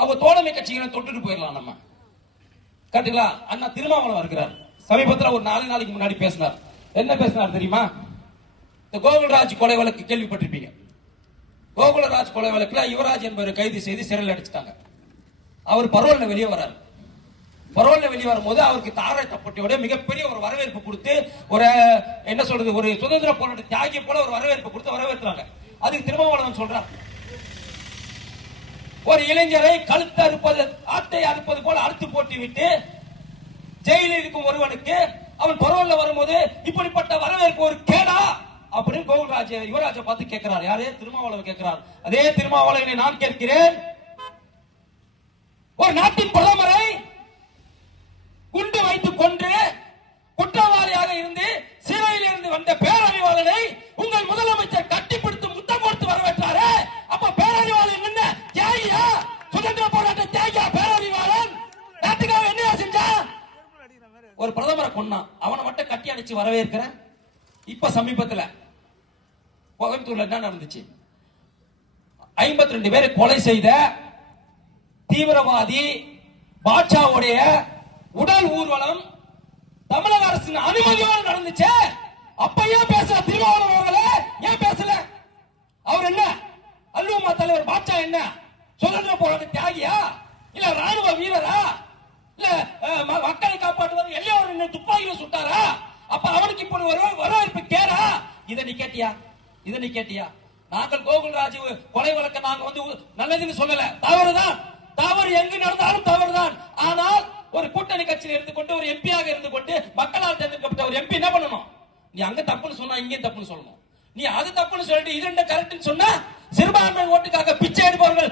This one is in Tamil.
அவங்க தோழமை கட்சிகளை தொட்டுட்டு போயிடலாம் நம்ம. கரெக்டுங்களா அண்ணா திருமாவளம் இருக்கிறார். சமீபத்தில் ஒரு நாலு நாளைக்கு முன்னாடி பேசினார். என்ன பேசினார் தெரியுமா? இந்த கோகுல்ராஜ் கொலை வழக்கு கேள்விப்பட்டிருப்பீங்க. கோகுலராஜ் கொலை வழக்கில் யுவராஜ் என்பவரை கைது செய்து சிறையில் அடிச்சிட்டாங்க. அவர் பரோல்ல வெளியே வராரு. பரோல்ல வெளியே வரும்போது அவருக்கு தாரை தப்பட்டியோட மிகப்பெரிய ஒரு வரவேற்பு கொடுத்து ஒரு என்ன சொல்றது ஒரு சுதந்திர போராட்ட தியாகி போல ஒரு வரவேற்பு கொடுத்து வரவேற்கிறாங்க. அதுக்கு திருமாவளவன் சொல்றார். ஒரு இளைஞரை கழுத்து அறுப்பது ஆட்டை அறுப்பது போல அறுத்து போட்டு விட்டு ஜெயிலில் இருக்கும் ஒருவனுக்கு அவன் பரவல்ல வரும்போது இப்படிப்பட்ட வரவேற்பு ஒரு கேடா அப்படின்னு கோகுல்ராஜ் யுவராஜ பார்த்து கேட்கிறார். யாரே? திருமாவளவன் கேட்கிறார். அதே திருமாவளவனை நான் கேட்கிறேன். ஒரு நாட்டின் பிரதமரை குண்டு வைத்துக் கொண்டு குற்றவாளியாக இருந்து சிறையில் இருந்து வந்த பேரறிவாளனை உங்கள் முதலமைச்சர் ஒரு பிரதமரை கொன்னான் அவனை மட்டும் கட்டி அணைச்சு வரவேற்கிறேன் இப்ப சமீபத்தில் கோயம்புத்தூர்ல என்ன நடந்துச்சு? ஐம்பத்தி ரெண்டு பேரை கொலை செய்த தீவிரவாதி பாட்சாவுடைய உடல் ஊர்வலம் தமிழக அரசின் அனுமதியோடு நடந்துச்சே. அப்ப ஏன் பேசல? திருமாவளவன் அவர்களே ஏன் பேசல? அவர் என்ன? அல்லுமா தலைவர் பாட்சா என்ன? சுதந்திர போராட்ட தியாகியா? இதை நீ கேட்டியா? இதை நீ கேட்டியா? நாங்கள் கோகுல்ராஜ் கொலை வழக்க நாங்க வந்து நல்லதுன்னு சொல்லல. தவறுதான். தவறு எங்கு நடந்தாலும் தவறுதான். ஆனால் ஒரு கூட்டணி கட்சியில் இருந்து கொண்டு ஒரு எம்பியாக இருந்து கொண்டு மக்களால் தேர்ந்தெடுக்கப்பட்ட ஒரு எம்பி என்ன பண்ணணும்? நீ அங்க தப்புன்னு சொன்னா இங்கேயும் தப்புன்னு சொல்லணும். நீ அது தப்புன்னு சொல்லிட்டு இது ரெண்டு கரெக்ட்னு சொன்னா சிறுபான்மை ஓட்டுக்காக பிச்சை எடுப்பவர்கள்